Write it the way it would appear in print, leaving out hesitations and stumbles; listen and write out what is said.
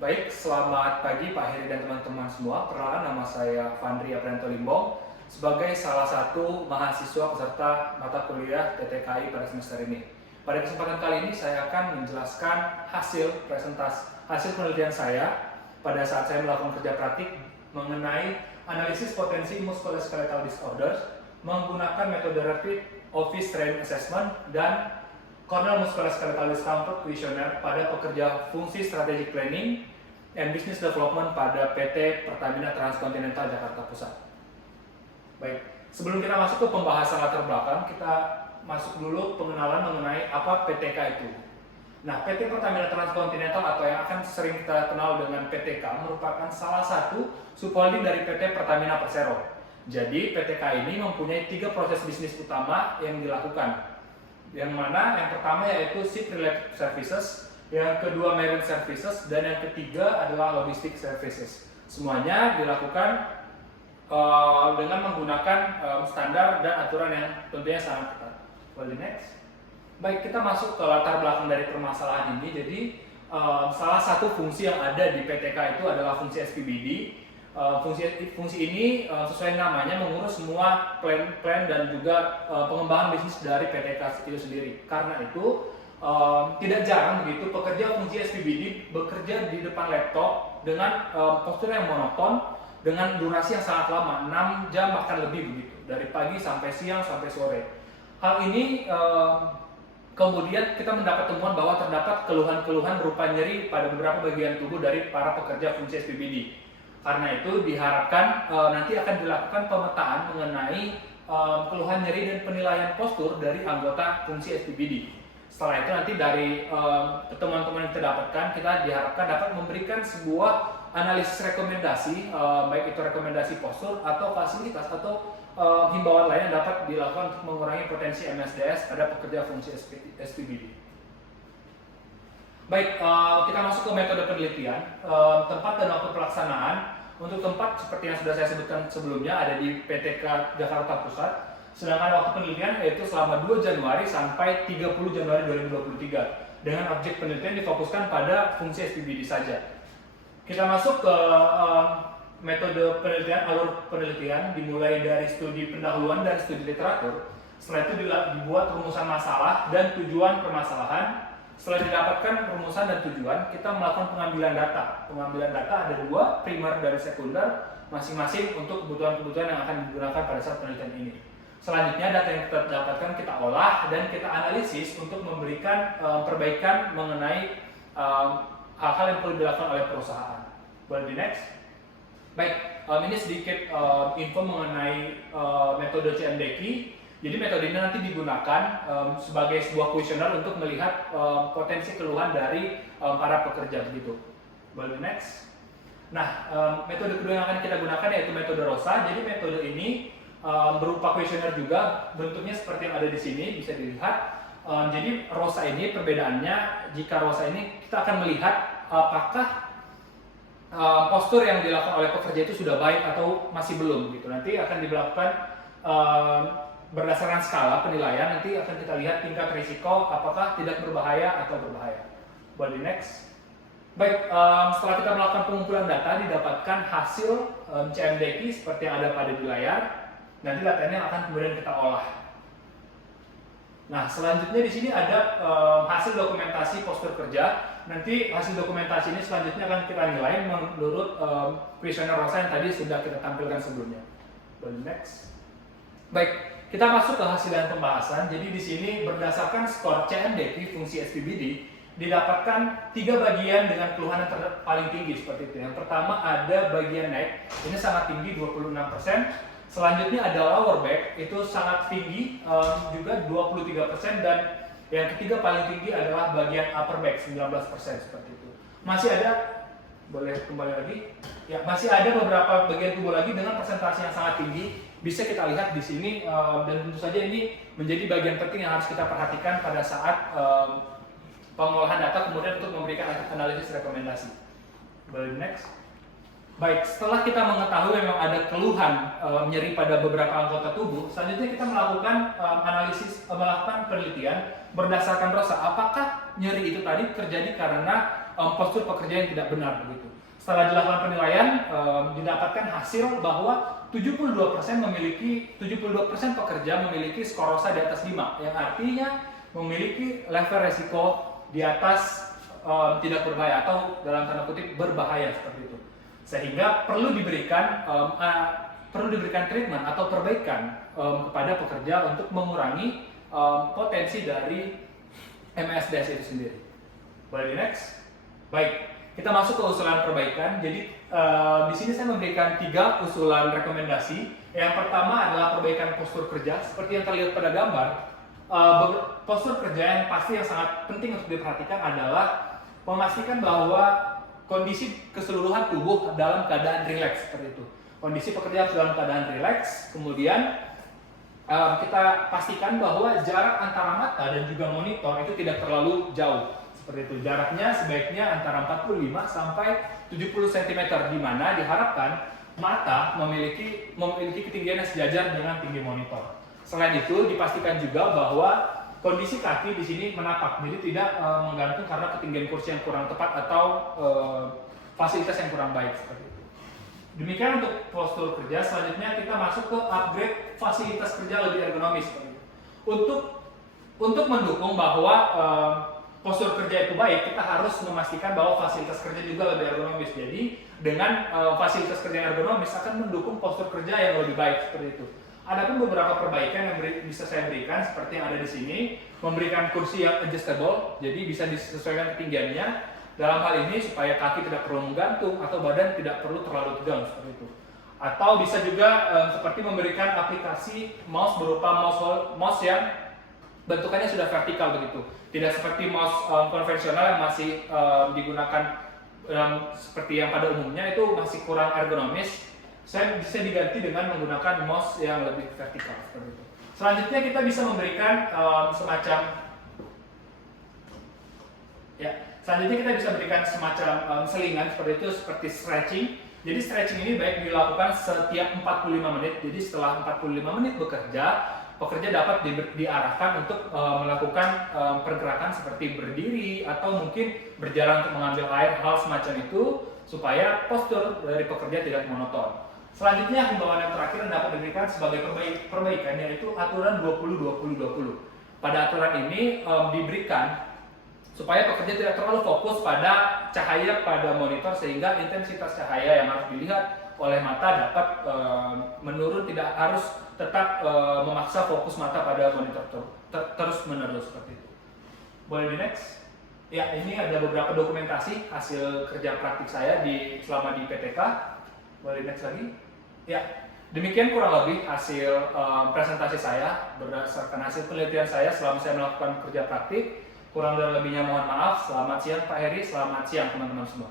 Baik, selamat pagi Pak Heri dan teman-teman semua. Perkenalkan, nama saya Fandri Aprianto Limbong sebagai salah satu mahasiswa peserta mata kuliah TTKI pada semester ini. Pada kesempatan kali ini saya akan menjelaskan hasil penelitian saya pada saat saya melakukan kerja praktik mengenai analisis potensi musculoskeletal disorders menggunakan metode Rapid Office Terrain Assessment dan Cornell Musculoskeletal Discomfort Questionnaire pada pekerja fungsi strategic planning and business development pada PT Pertamina Transkontinental Jakarta Pusat. Baik, sebelum kita masuk ke pembahasan latar belakang, kita masuk dulu pengenalan mengenai apa PTK itu. Nah, PT Pertamina Transkontinental atau yang akan sering kita kenal dengan PTK merupakan salah satu subholding dari PT Pertamina Persero. Jadi, PTK ini mempunyai 3 proses bisnis utama yang dilakukan. Yang mana yang pertama yaitu ship related services, yang kedua marine services, dan yang ketiga adalah logistic services. Semuanya dilakukan dengan menggunakan standar dan aturan yang tentunya sangat ketat. Well, next. Baik, kita masuk ke latar belakang dari permasalahan ini. Jadi salah satu fungsi yang ada di PTK itu adalah fungsi SPBD. Fungsi ini sesuai namanya mengurus semua plan dan juga pengembangan bisnis dari PTK itu sendiri. Karena itu tidak jarang begitu pekerja fungsi SPBD bekerja di depan laptop dengan postur yang monoton dengan durasi yang sangat lama, 6 jam bahkan lebih begitu, dari pagi sampai siang sampai sore. Hal ini kemudian kita mendapat temuan bahwa terdapat keluhan-keluhan berupa nyeri pada beberapa bagian tubuh dari para pekerja fungsi SPBD. Karena itu diharapkan nanti akan dilakukan pemetaan mengenai keluhan nyeri dan penilaian postur dari anggota fungsi SPBD. Setelah itu nanti dari teman-teman yang kita dapatkan, kita diharapkan dapat memberikan sebuah analisis rekomendasi, baik itu rekomendasi postur atau fasilitas atau himbauan lain yang dapat dilakukan untuk mengurangi potensi MSDS pada pekerja fungsi SPBD. Baik, kita masuk ke metode penelitian. Tempat dan waktu pelaksanaan. Untuk tempat seperti yang sudah saya sebutkan sebelumnya ada di PTK Jakarta Pusat. Sedangkan waktu penelitian yaitu selama 2 Januari sampai 30 Januari 2023. Dengan objek penelitian difokuskan pada fungsi SPBD saja. Kita masuk ke metode penelitian, alur penelitian dimulai dari studi pendahuluan dan studi literatur. Setelah itu dibuat rumusan masalah dan tujuan permasalahan. Setelah didapatkan rumusan dan tujuan, kita melakukan pengambilan data. Pengambilan data ada 2, primer dan sekunder, masing-masing untuk kebutuhan-kebutuhan yang akan digunakan pada saat penelitian ini. Selanjutnya data yang kita dapatkan kita olah dan kita analisis untuk memberikan perbaikan mengenai hal-hal yang perlu dilakukan oleh perusahaan. Boleh di next? Baik, ini sedikit info mengenai metode CMDKI. Jadi metode ini nanti digunakan sebagai sebuah kuesioner untuk melihat potensi keluhan dari para pekerja begitu. Boleh next. Nah, metode kedua yang akan kita gunakan yaitu metode ROSA. Jadi metode ini berupa kuesioner juga, bentuknya seperti yang ada di sini bisa dilihat. Jadi ROSA ini perbedaannya, jika ROSA ini kita akan melihat apakah postur yang dilakukan oleh pekerja itu sudah baik atau masih belum gitu. Nanti akan dilakukan berdasarkan skala penilaian, nanti akan kita lihat tingkat risiko apakah tidak berbahaya atau berbahaya. Boleh next. Baik, setelah kita melakukan pengumpulan data, didapatkan hasil CMDKI seperti yang ada pada di layar. Nanti datanya akan kemudian kita olah. Nah, selanjutnya di sini ada hasil dokumentasi postur kerja. Nanti hasil dokumentasi ini selanjutnya akan kita nilai menurut kuesioner ROSA yang tadi sudah kita tampilkan sebelumnya. Boleh next. Baik. Kita masuk ke hasil dan pembahasan. Jadi di sini berdasarkan skor CMDKI fungsi SPBD didapatkan 3 bagian dengan keluhan yang paling tinggi seperti itu. Yang pertama ada bagian neck, ini sangat tinggi 26%. Selanjutnya ada lower back, itu sangat tinggi juga 23%, dan yang ketiga paling tinggi adalah bagian upper back 19% seperti itu. Masih ada, boleh kembali lagi. Ya, masih ada beberapa bagian tubuh lagi dengan persentase yang sangat tinggi. Bisa kita lihat di sini, dan tentu saja ini menjadi bagian penting yang harus kita perhatikan pada saat pengolahan data kemudian untuk memberikan analisis rekomendasi. Boleh next. Baik, setelah kita mengetahui memang ada keluhan nyeri pada beberapa anggota tubuh, selanjutnya kita melakukan melakukan penelitian berdasarkan ROSA. Apakah nyeri itu tadi terjadi karena postur pekerja yang tidak benar begitu. Setelah dilakukan penilaian, didapatkan hasil bahwa 72% pekerja memiliki skor ROSA di atas 5, yang artinya memiliki level resiko di atas tidak berbahaya atau dalam tanda kutip berbahaya seperti itu. Sehingga perlu diberikan treatment atau perbaikan kepada pekerja untuk mengurangi potensi dari MSDS itu sendiri. Boleh di next? Baik, kita masuk ke usulan perbaikan. Jadi di sini saya memberikan 3 usulan rekomendasi. Yang pertama adalah perbaikan postur kerja. Seperti yang terlihat pada gambar, postur kerja yang pasti yang sangat penting untuk diperhatikan adalah memastikan bahwa kondisi keseluruhan tubuh dalam keadaan rileks seperti itu. Kondisi pekerja harus dalam keadaan rileks. Kemudian kita pastikan bahwa jarak antara mata dan juga monitor itu tidak terlalu jauh. Seperti itu, jaraknya sebaiknya antara 45 sampai 70 cm, di mana diharapkan mata memiliki ketinggian yang sejajar dengan tinggi monitor. Selain itu, dipastikan juga bahwa kondisi kaki di sini menapak, jadi tidak menggantung karena ketinggian kursi yang kurang tepat atau fasilitas yang kurang baik seperti itu. Demikian untuk postur kerja. Selanjutnya kita masuk ke upgrade fasilitas kerja lebih ergonomis seperti itu. Untuk mendukung bahwa postur kerja itu baik, kita harus memastikan bahwa fasilitas kerja juga lebih ergonomis. Jadi dengan fasilitas kerja yang ergonomis akan mendukung postur kerja yang lebih baik seperti itu. Ada pun beberapa perbaikan yang bisa saya berikan seperti yang ada di sini, memberikan kursi yang adjustable, jadi bisa disesuaikan ketinggiannya. Dalam hal ini supaya kaki tidak perlu menggantung atau badan tidak perlu terlalu tegang seperti itu. Atau bisa juga seperti memberikan aplikasi mouse berupa mouse yang bentukannya sudah vertikal begitu. Tidak seperti mouse konvensional yang masih digunakan seperti yang pada umumnya, itu masih kurang ergonomis. Saya bisa diganti dengan menggunakan mouse yang lebih vertikal seperti itu. Selanjutnya kita bisa memberikan semacam selingan seperti itu, seperti stretching. Jadi stretching ini baik dilakukan setiap 45 menit. Jadi setelah 45 menit bekerja, pekerja dapat diarahkan untuk melakukan pergerakan seperti berdiri atau mungkin berjalan untuk mengambil air, hal semacam itu, supaya postur dari pekerja tidak monoton. Selanjutnya, himbauan yang terakhir yang dapat diberikan sebagai perbaikan yaitu aturan 20-20-20. Pada aturan ini diberikan supaya pekerja tidak terlalu fokus pada cahaya pada monitor, sehingga intensitas cahaya yang harus dilihat oleh mata dapat menurun, tidak harus tetap memaksa fokus mata pada monitor terus menerus seperti itu. Boleh di next? Ya, ini ada beberapa dokumentasi hasil kerja praktik saya selama di PTK. Boleh next lagi? Ya, demikian kurang lebih hasil presentasi saya berdasarkan hasil penelitian saya selama saya melakukan kerja praktik. Kurang dan lebihnya mohon maaf. Selamat siang Pak Heri, selamat siang teman-teman semua.